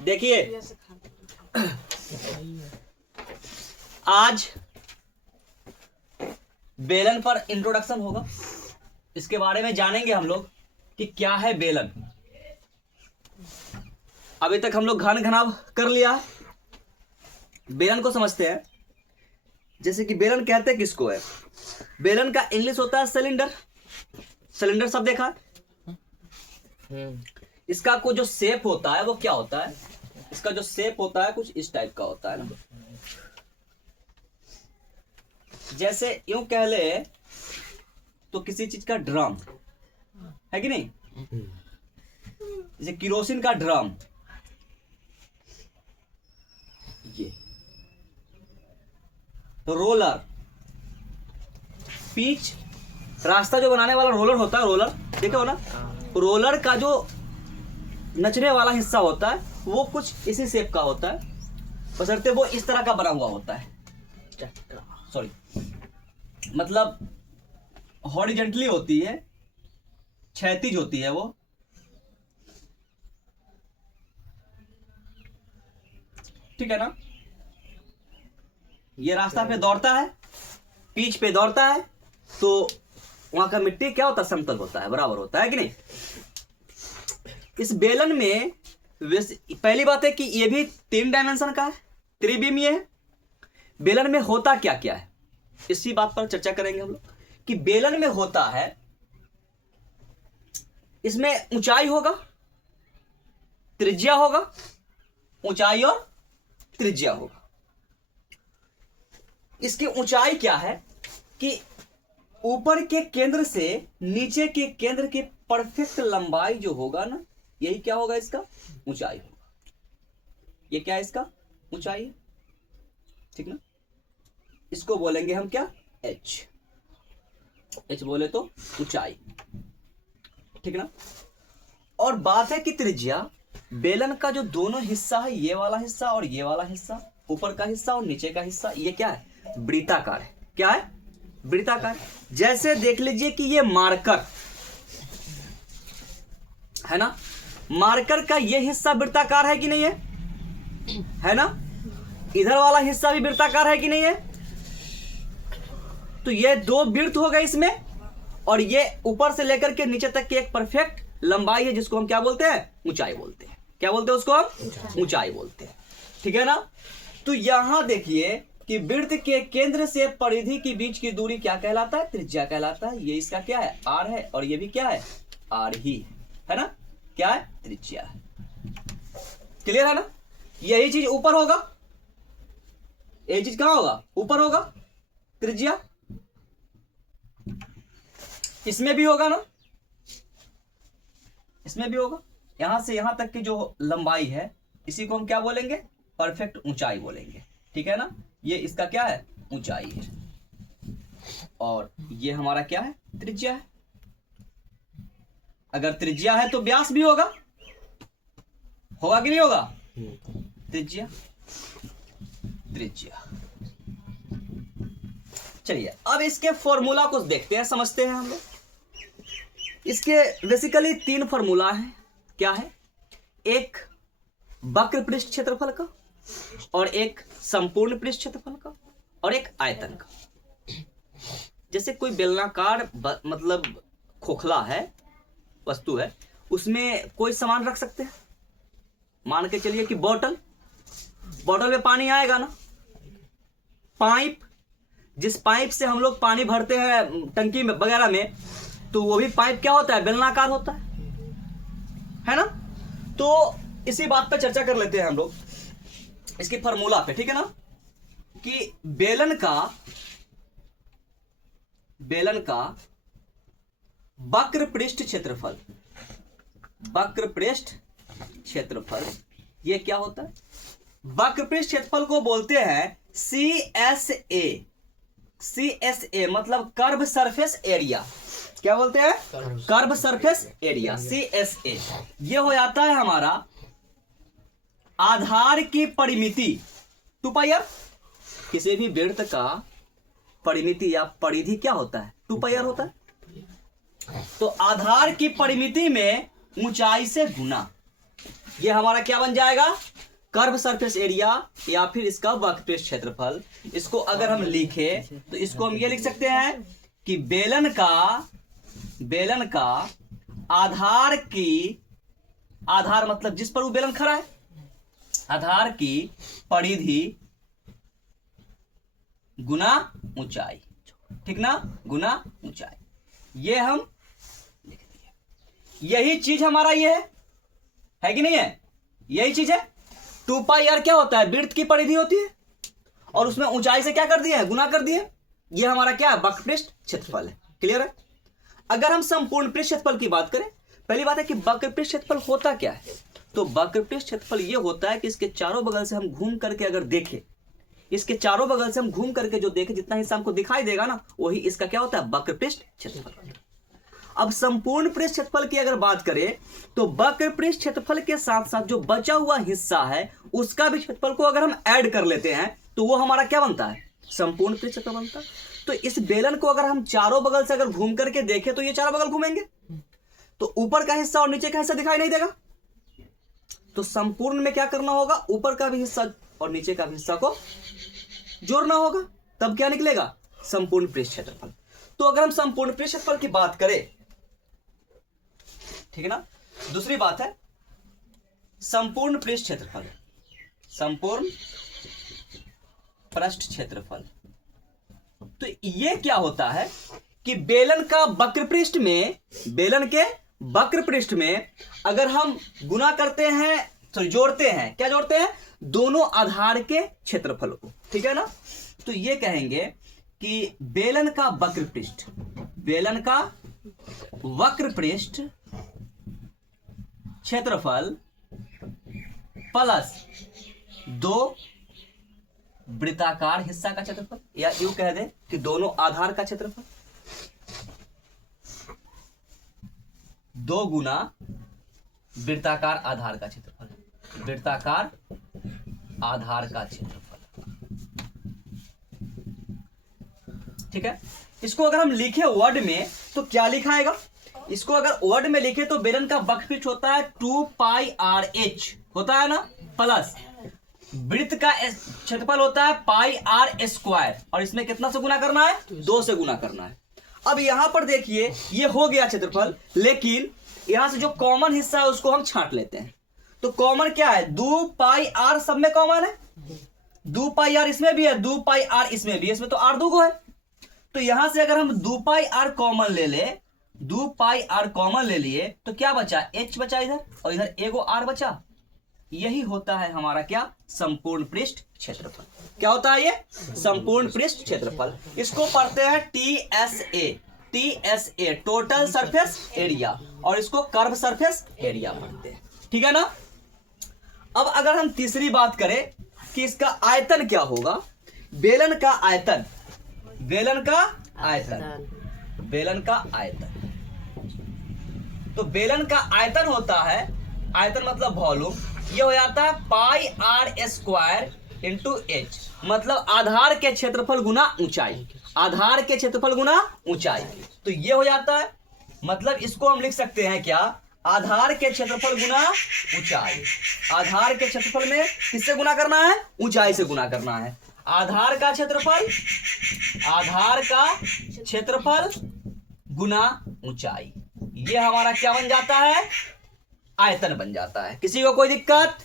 देखिए आज बेलन पर इंट्रोडक्शन होगा। इसके बारे में जानेंगे हम लोग कि क्या है बेलन। अभी तक हम लोग घन घनाव कर लिया है। बेलन को समझते हैं। जैसे कि बेलन कहते हैं किसको है? बेलन का इंग्लिश होता है सिलेंडर। सिलेंडर सब देखा है? इसका को जो शेप होता है वो क्या होता है? इसका जो शेप होता है कुछ इस टाइप का होता है ना। जैसे यूं कह ले तो किसी चीज का ड्रम है कि नहीं, जैसे किरोसिन का ड्रम, ये तो रोलर, पिच, रास्ता जो बनाने वाला रोलर होता है, रोलर देखे हो ना, रोलर का जो नचने वाला हिस्सा होता है वो कुछ इसी शेप का होता है, बशर्ते वो इस तरह का बना हुआ होता है। सॉरी, मतलब हॉरिजॉन्टली होती है, क्षैतिज होती है वो। ठीक है ना। ये रास्ता पे दौड़ता है, पिच पे दौड़ता है, तो वहां का मिट्टी क्या होता है? समतल होता है, बराबर होता है कि नहीं। इस बेलन में पहली बात है कि ये भी 3 डायमेंशन का है, त्रिविमीय है। बेलन में होता क्या क्या है, इसी बात पर चर्चा करेंगे हम लोग कि बेलन में होता है, इसमें ऊंचाई होगा, त्रिज्या होगा, ऊंचाई और त्रिज्या होगा। इसकी ऊंचाई क्या है कि ऊपर के केंद्र से नीचे के केंद्र की परफेक्ट लंबाई जो होगा ना, यही क्या होगा? इसका ऊंचाई होगा। ये क्या है? इसका ऊंचाई है, ठीक ना। इसको बोलेंगे हम क्या? एच। एच बोले तो ऊंचाई, ठीक ना। और बात है कि त्रिज्या, बेलन का जो दोनों हिस्सा है, ये वाला हिस्सा और ये वाला हिस्सा, ऊपर का हिस्सा और नीचे का हिस्सा, ये क्या है? वृत्ताकार है। क्या है? वृत्ताकार। जैसे देख लीजिए कि ये मार्कर है ना, मार्कर का ये हिस्सा वृत्ताकार है कि नहीं है? है ना। इधर वाला हिस्सा भी वृत्ताकार है कि नहीं है? तो ये 2 वृत्त हो गए इसमें, और ये ऊपर से लेकर के नीचे तक की एक परफेक्ट लंबाई है, जिसको हम क्या बोलते हैं? ऊंचाई बोलते हैं। क्या बोलते हैं उसको हम? ऊंचाई बोलते हैं, ठीक है ना। तो यहां देखिए कि वृत्त के केंद्र से परिधि के बीच की दूरी क्या कहलाता है? त्रिज्या कहलाता है। ये इसका क्या है? आर है, और ये भी क्या है? आर ही है ना। क्या है? त्रिज्या है। क्लियर है ना। यही चीज ऊपर होगा, यही चीज कहां होगा? ऊपर होगा, त्रिज्या। इसमें भी होगा ना, इसमें भी होगा। यहां से यहां तक की जो लंबाई है, इसी को हम क्या बोलेंगे? परफेक्ट ऊंचाई बोलेंगे, ठीक है ना। ये इसका क्या है? ऊंचाई है। और ये हमारा क्या है? त्रिज्या है। अगर त्रिज्या है तो व्यास भी होगा, होगा कि नहीं होगा? त्रिज्या, त्रिज्या। चलिए अब इसके फॉर्मूला को देखते हैं, समझते हैं हम लोग। इसके बेसिकली 3 फॉर्मूला हैं। क्या है? एक वक्र पृष्ठ क्षेत्रफल का, और एक संपूर्ण पृष्ठ क्षेत्रफल का, और एक आयतन का। जैसे कोई बेलनाकार मतलब खोखला है, वस्तु है, उसमें कोई सामान रख सकते हैं। मान के चलिए कि बोतल, बोतल में पानी आएगा ना। पाइप, जिस पाइप से हम लोग पानी भरते हैं टंकी में वगैरह में, तो वो भी पाइप क्या होता है? बेलनाकार होता है ना। तो इसी बात पर चर्चा कर लेते हैं हम लोग, इसकी फार्मूला पे, ठीक है ना। कि बेलन का वक्र पृष्ठ क्षेत्रफल, वक्र पृष्ठ क्षेत्रफल, ये क्या होता है? वक्र पृष्ठ क्षेत्रफल को बोलते हैं CSA। CSA मतलब कर्व सरफेस एरिया। क्या बोलते हैं? Curve surface area, CSA। ये हो जाता है हमारा आधार की परिमिति 2 पाई आर। किसी भी वृत्त का परिमिति या परिधि क्या होता है? 2 पाई आर होता है। तो आधार की परिमिति में ऊंचाई से गुना, ये हमारा क्या बन जाएगा, कर्व सरफेस एरिया या फिर इसका वक्रपृष्ठ क्षेत्रफल। इसको अगर हम लिखे तो इसको हम ये लिख सकते हैं कि बेलन का आधार मतलब जिस पर वो बेलन खड़ा है, आधार की परिधि गुना ऊंचाई, ठीक ना, गुना ऊंचाई। ये हम लिख दिए। यही चीज हमारा ये है कि नहीं है, यही चीज है। 2 पाई आर क्या होता है, वृत्त की परिधि होती है और उसमें ऊंचाई से क्या कर दिया है, गुना कर दिया। ये हमारा क्या है, वक्रपृष्ठ क्षेत्रफल है। क्लियर है। अगर हम संपूर्ण पृष्ठ क्षेत्रफल की बात करें, पहली बात है कि वक्रपृष्ठ क्षेत्रफल होता क्या है। तो वक्रपृष्ठ क्षेत्रफल ये होता है कि इसके चारों बगल से हम घूम करके अगर देखें, इसके चारों बगल से हम घूम करके जो देखें, जितना हिस्सा हमको दिखाई देगा ना, वही इसका क्या होता है, वक्रपृष्ठ क्षेत्रफल। अब संपूर्ण पृष्ठ क्षेत्रफल की अगर बात करें तो वक्रपृष्ठ क्षेत्रफल के साथ साथ जो बचा हुआ हिस्सा है उसका भी क्षेत्रफल को अगर हम ऐड कर लेते हैं तो वो हमारा क्या बनता है, संपूर्ण पृष्ठ क्षेत्रफल बनता है। तो इस बेलन को अगर हम चारों बगल से अगर घूम करके देखें तो ये चारों बगल घूमेंगे तो ऊपर का हिस्सा और नीचे का हिस्सा दिखाई नहीं देगा। तो संपूर्ण में क्या करना होगा, ऊपर का भी हिस्सा और नीचे का भी हिस्सा को जोड़ना होगा, तब क्या निकलेगा, संपूर्ण पृष्ठ क्षेत्रफल। तो अगर हम संपूर्ण पृष्ठ क्षेत्रफल की बात करें, ठीक है ना। दूसरी बात है संपूर्ण पृष्ठ क्षेत्रफल, संपूर्ण पृष्ठ क्षेत्रफल। तो ये क्या होता है कि बेलन का वक्रपृष्ठ में, बेलन के वक्रपृष्ठ में अगर हम गुना करते हैं तो जोड़ते हैं, क्या जोड़ते हैं, दोनों आधार के क्षेत्रफल को, ठीक है ना। तो ये कहेंगे कि बेलन का वक्रपृष्ठ, बेलन का वक्रपृष्ठ क्षेत्रफल प्लस 2 वृत्ताकार हिस्सा का क्षेत्रफल, या यूं कह दे कि दोनों आधार का क्षेत्रफल, 2 गुना वृत्ताकार आधार का क्षेत्रफल, वृत्ताकार आधार का क्षेत्रफल, ठीक है। इसको अगर हम लिखे वर्ड में तो क्या लिखाएगा, इसको अगर वर्ड में लिखे तो बेलन का वक्रपृष्ठ होता है 2 पाई आर एच होता है ना, प्लस वृत्त का क्षेत्रफल होता है पाई आर स्क्वायर, और इसमें कितना से गुना करना है, 2 से गुना करना है। अब यहां पर देखिए ये हो गया क्षेत्रफल, लेकिन यहां से जो कॉमन हिस्सा है उसको हम छांट लेते हैं। तो कॉमन क्या है, 2 पाई आर सब में कॉमन है, 2 पाई आर इसमें भी है, 2 पाई आर इसमें भी है, इसमें तो आर 2 को है। तो यहां से अगर हम 2 पाई आर कॉमन ले ले, 2 पाई आर कॉमन ले लिए तो क्या बचा, एच बचा इधर, और इधर एगो आर बचा। यही होता है हमारा क्या, संपूर्ण पृष्ठ क्षेत्रफल। क्या होता है ये, संपूर्ण पृष्ठ क्षेत्रफल। इसको पढ़ते हैं TSA, टोटल सरफेस एरिया, और इसको कर्व सरफेस एरिया पढ़ते हैं, ठीक है ना। अब अगर हम तीसरी बात करें कि इसका आयतन क्या होगा, बेलन का आयतन, बेलन का आयतन, बेलन का आयतन। तो बेलन का आयतन होता है, आयतन मतलब वॉल्यूम, ये हो जाता है पाई आर स्क्वायर इंटू एच, मतलब आधार के क्षेत्रफल गुना ऊंचाई, आधार के क्षेत्रफल गुना ऊंचाई। तो ये हो जाता है, मतलब इसको हम लिख सकते हैं क्या, आधार के क्षेत्रफल गुना ऊंचाई। आधार के क्षेत्रफल में किससे गुना करना है, ऊंचाई से गुना करना है। आधार का क्षेत्रफल, आधार का क्षेत्रफल गुना ऊंचाई, ये हमारा क्या बन जाता है, आयतन बन जाता है। किसी को कोई दिक्कत?